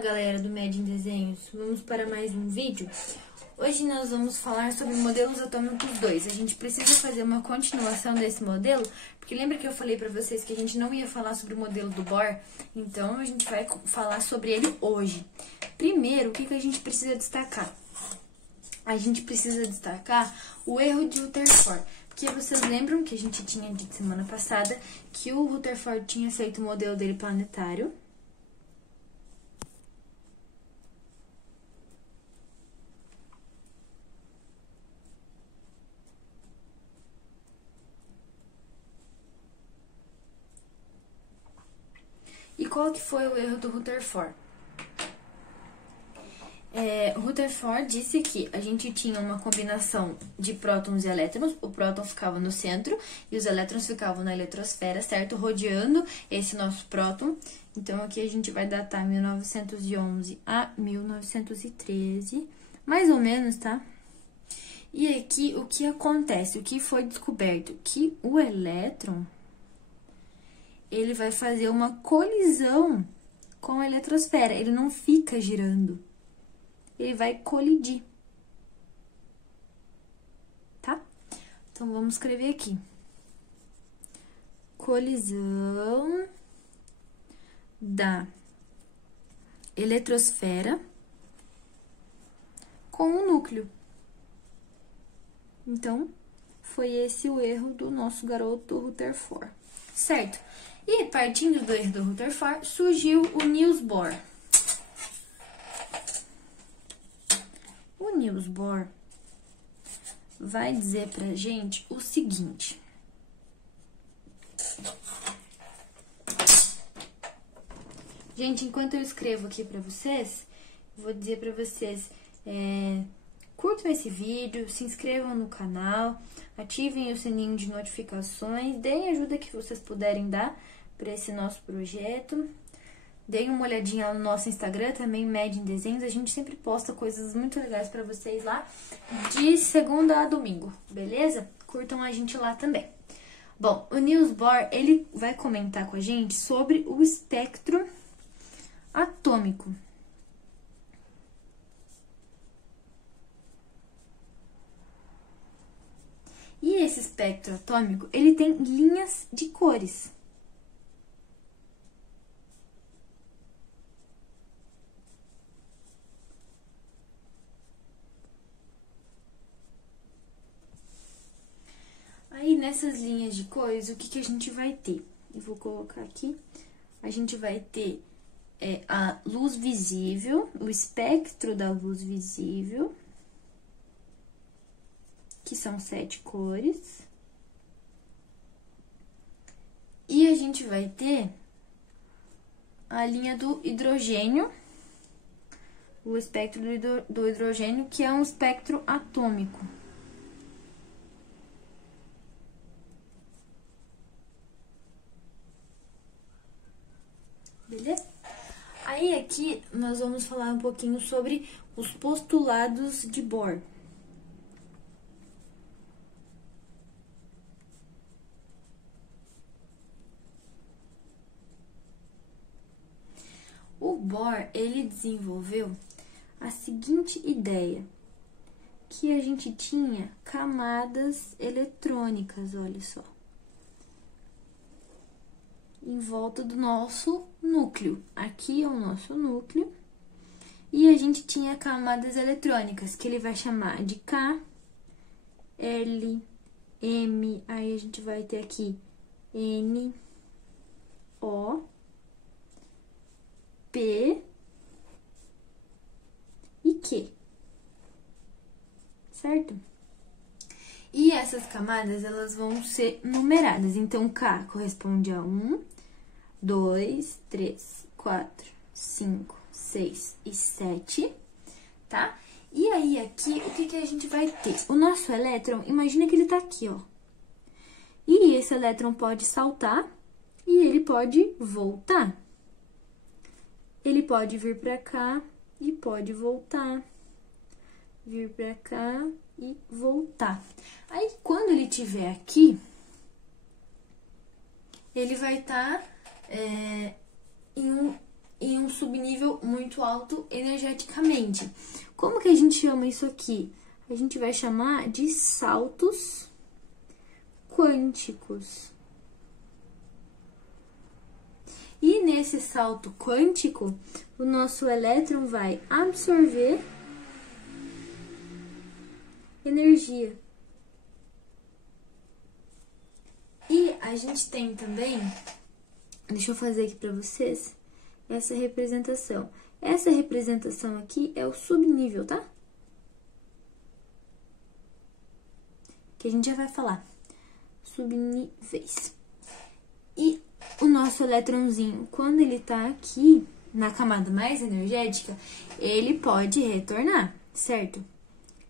galera do Med em Desenhos, vamos para mais um vídeo. Hoje nós vamos falar sobre modelos atômicos 2. A gente precisa fazer uma continuação desse modelo, porque lembra que eu falei para vocês que a gente não ia falar sobre o modelo do Bohr? Então a gente vai falar sobre ele hoje. Primeiro, o que a gente precisa destacar? A gente precisa destacar o erro de Rutherford. Porque vocês lembram que a gente tinha dito semana passada que o Rutherford tinha feito o modelo dele planetário. E qual que foi o erro do Rutherford? O Rutherford disse que a gente tinha uma combinação de prótons e elétrons, o próton ficava no centro e os elétrons ficavam na eletrosfera, certo? Rodeando esse nosso próton. Então, aqui a gente vai datar 1911 a 1913, mais ou menos, tá? E aqui, o que acontece? O que foi descoberto? Que o elétron, ele vai fazer uma colisão com a eletrosfera, ele não fica girando. Ele vai colidir, tá? Então, vamos escrever aqui. Colisão da eletrosfera com o núcleo. Então, foi esse o erro do nosso garoto Rutherford, certo? E, partindo do erro do Rutherford, surgiu o Niels Bohr. O Niels Bohr vai dizer pra gente o seguinte. Gente, enquanto eu escrevo aqui pra vocês, vou dizer pra vocês, curtam esse vídeo, se inscrevam no canal, ativem o sininho de notificações, deem a ajuda que vocês puderem dar pra esse nosso projeto. Deem uma olhadinha no nosso Instagram, também Med em Desenhos. A gente sempre posta coisas muito legais pra vocês lá, de segunda a domingo, beleza? Curtam a gente lá também. Bom, o Niels Bohr, ele vai comentar com a gente sobre o espectro atômico. E esse espectro atômico, ele tem linhas de cores. Aí, nessas linhas de cores, o que a gente vai ter? Eu vou colocar aqui. A gente vai ter a luz visível, o espectro da luz visível, que são 7 cores. E a gente vai ter a linha do hidrogênio, o espectro do hidrogênio, que é um espectro atômico. Beleza? Aí, aqui, nós vamos falar um pouquinho sobre os postulados de Bohr. O Bohr, ele desenvolveu a seguinte ideia, que a gente tinha camadas eletrônicas, olha só, em volta do nosso núcleo. Aqui é o nosso núcleo. E a gente tinha camadas eletrônicas, que ele vai chamar de K, L, M, aí a gente vai ter aqui N, O, P e Q, certo? E essas camadas, elas vão ser numeradas. Então, K corresponde a 1, 2, 3, 4, 5, 6 e 7, tá? E aí, aqui, o que a gente vai ter? O nosso elétron, imagina que ele tá aqui, ó. E esse elétron pode saltar e ele pode voltar. Ele pode vir pra cá e pode voltar. Vir pra cá e voltar. Aí, quando ele estiver aqui, ele vai estar em em um subnível muito alto energeticamente. Como que a gente chama isso aqui? A gente vai chamar de saltos quânticos. E nesse salto quântico, o nosso elétron vai absorver energia. E a gente tem também, deixa eu fazer aqui para vocês, essa representação. Essa representação aqui é o subnível, tá? Que a gente já vai falar. Subníveis. E o nosso elétronzinho, quando ele tá aqui, na camada mais energética, ele pode retornar, certo?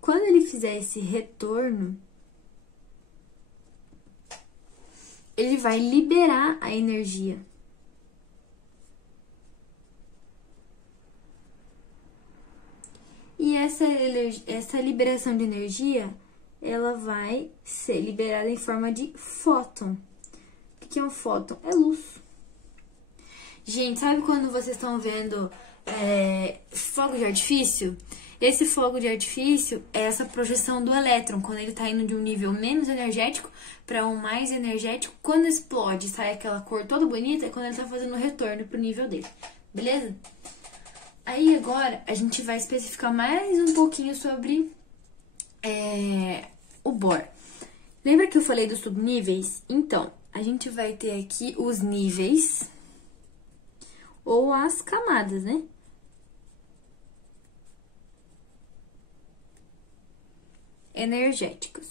Quando ele fizer esse retorno, ele vai liberar a energia. E essa liberação de energia, ela vai ser liberada em forma de fóton. O que é um fóton? É luz. Gente, sabe quando vocês estão vendo fogo de artifício? Esse fogo de artifício é essa projeção do elétron, quando ele está indo de um nível menos energético para um mais energético. Quando explode, sai aquela cor toda bonita, é quando ele está fazendo o retorno para o nível dele, beleza? Aí agora a gente vai especificar mais um pouquinho sobre o Bohr. Lembra que eu falei dos subníveis? Então, a gente vai ter aqui os níveis ou as camadas, né? Energéticos.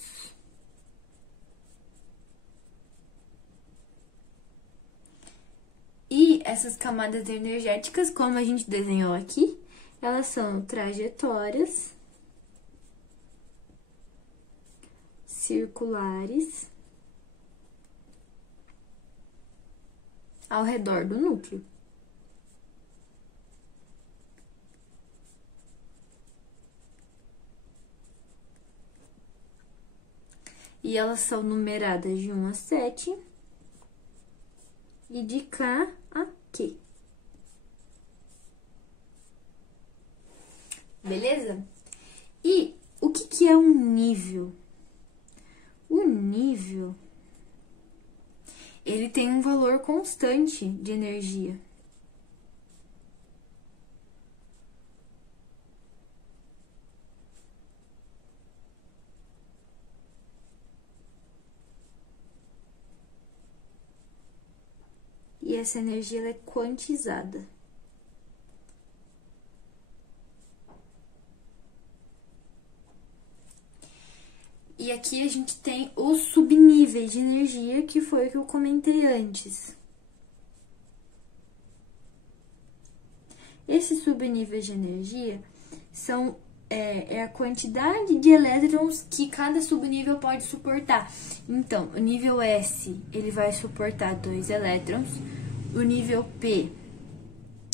E essas camadas energéticas, como a gente desenhou aqui, elas são trajetórias circulares ao redor do núcleo. E elas são numeradas de 1 a 7 e de K a Q. Beleza? E o que é um nível? O nível, ele tem um valor constante de energia. E essa energia ela é quantizada. E aqui a gente tem os subníveis de energia, que foi o que eu comentei antes. Esses subníveis de energia são a quantidade de elétrons que cada subnível pode suportar. Então, o nível S, ele vai suportar 2 elétrons. O nível P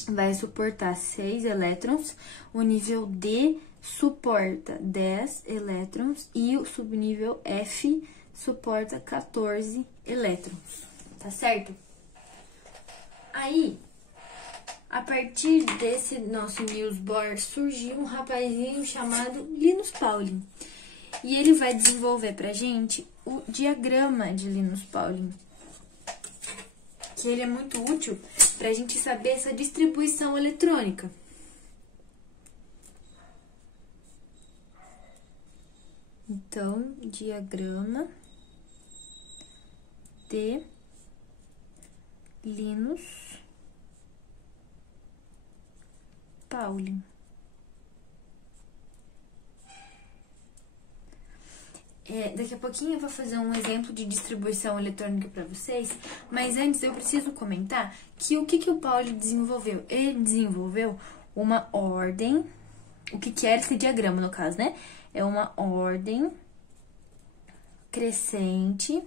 vai suportar 6 elétrons. O nível D suporta 10 elétrons. E o subnível F suporta 14 elétrons. Tá certo? Aí, a partir desse nosso Niels Bohr, surgiu um rapazinho chamado Linus Pauling. E ele vai desenvolver pra gente o diagrama de Linus Pauling. Que ele é muito útil pra gente saber essa distribuição eletrônica. Então, diagrama de Linus Pauling. Daqui a pouquinho eu vou fazer um exemplo de distribuição eletrônica para vocês, mas antes eu preciso comentar que o que o Pauling desenvolveu? Ele desenvolveu uma ordem, o que é esse diagrama no caso, né? É uma ordem crescente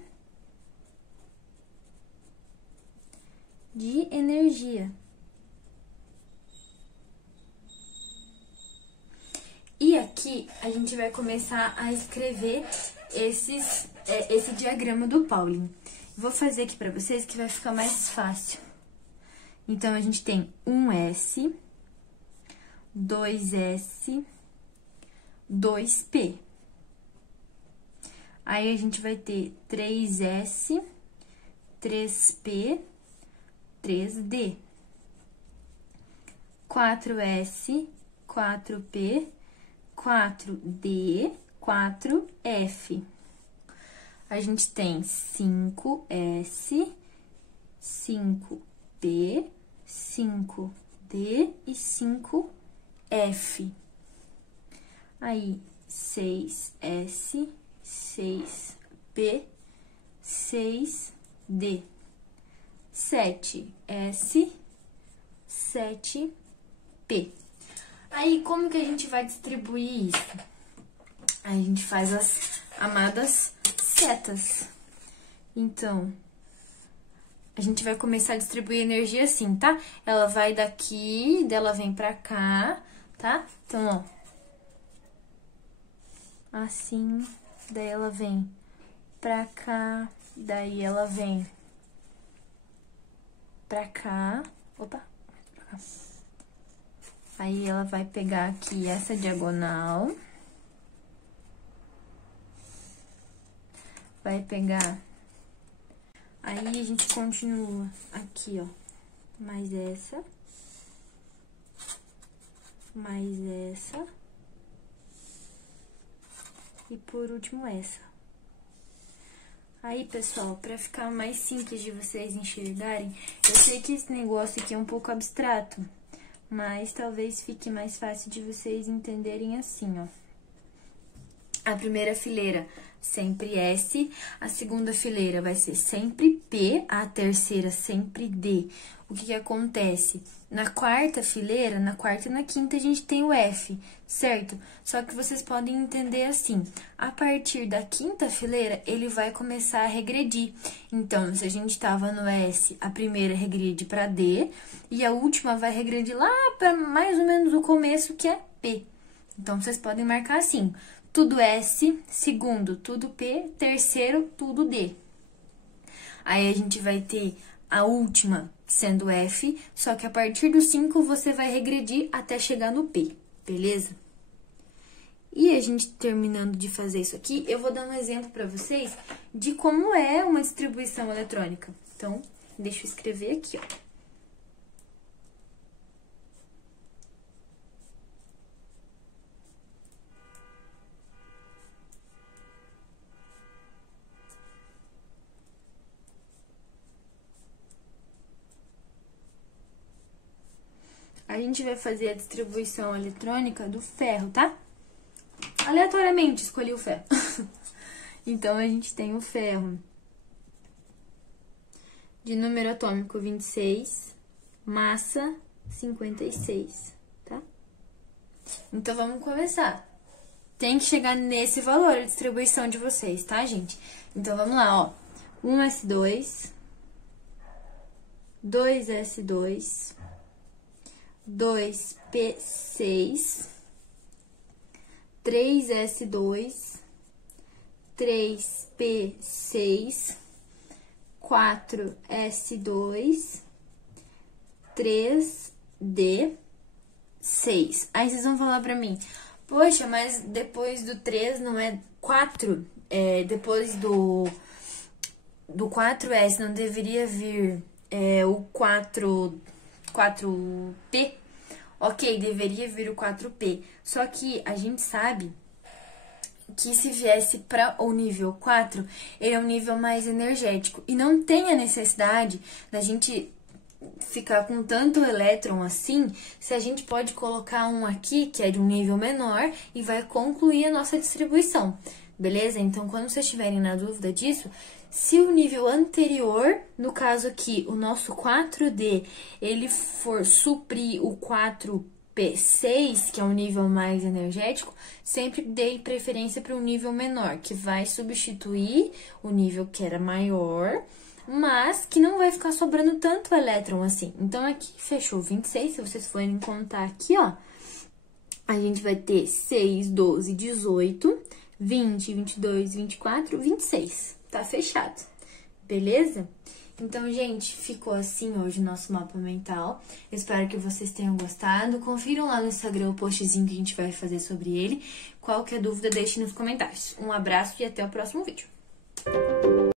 de energia. E aqui a gente vai começar a escrever esse diagrama do Pauling. Vou fazer aqui para vocês que vai ficar mais fácil. Então, a gente tem 1S, 2S, 2P. Aí, a gente vai ter 3S, 3P, 3D. 4S, 4P, 4D, 4F. A gente tem 5S, 5P, 5D e 5F. Aí, 6S, 6P, 6D. 7S, 7P. Aí, como que a gente vai distribuir isso? Aí, a gente faz as amadas setas. Então, a gente vai começar a distribuir energia assim, tá? Ela vai daqui, dela vem pra cá, tá? Então, ó. Assim, daí ela vem pra cá, daí ela vem pra cá. Opa, pra cá. Aí, ela vai pegar aqui essa diagonal. Vai pegar... Aí, a gente continua aqui, ó. Mais essa. Mais essa. E, por último, essa. Aí, pessoal, pra ficar mais simples de vocês enxergarem, eu sei que esse negócio aqui é um pouco abstrato, mas talvez fique mais fácil de vocês entenderem assim, ó. A primeira fileira sempre S, a segunda fileira vai ser sempre P, a terceira sempre D. O que acontece? Na quarta fileira, na quarta e na quinta, a gente tem o F, certo? Só que vocês podem entender assim, a partir da quinta fileira, ele vai começar a regredir. Então, se a gente tava no S, a primeira regride para D, e a última vai regredir lá para mais ou menos o começo, que é P. Então, vocês podem marcar assim, tudo S, segundo, tudo P, terceiro, tudo D. Aí, a gente vai ter a última sendo F, só que a partir do 5 você vai regredir até chegar no P, beleza? E a gente terminando de fazer isso aqui, eu vou dar um exemplo para vocês de como é uma distribuição eletrônica. Então, deixa eu escrever aqui, ó. A gente vai fazer a distribuição eletrônica do ferro, tá? Aleatoriamente escolhi o ferro. Então, a gente tem o ferro de número atômico 26, massa 56, tá? Então, vamos começar. Tem que chegar nesse valor a distribuição de vocês, tá, gente? Então, vamos lá, ó. 1S2, 2S2... 2P6, 3S2, 3P6, 4S2, 3D6. Aí vocês vão falar pra mim, poxa, mas depois do 3 não é 4? Depois do 4S não deveria vir o 4P? Ok, deveria vir o 4P. Só que a gente sabe que se viesse para o nível 4, ele é um nível mais energético. E não tem a necessidade da gente ficar com tanto elétron assim, se a gente pode colocar um aqui, que é de um nível menor, e vai concluir a nossa distribuição. Beleza? Então, quando vocês estiverem na dúvida disso, se o nível anterior, no caso aqui, o nosso 4D, ele for suprir o 4P6, que é um nível mais energético, sempre dê preferência para um nível menor, que vai substituir o nível que era maior, mas que não vai ficar sobrando tanto elétron assim. Então, aqui fechou 26, se vocês forem contar aqui, ó, a gente vai ter 6, 12, 18, 20, 22, 24, 26. Tá fechado, beleza? Então, gente, ficou assim hoje o nosso mapa mental. Eu espero que vocês tenham gostado. Confiram lá no Instagram o postzinho que a gente vai fazer sobre ele. Qualquer dúvida, deixe nos comentários. Um abraço e até o próximo vídeo.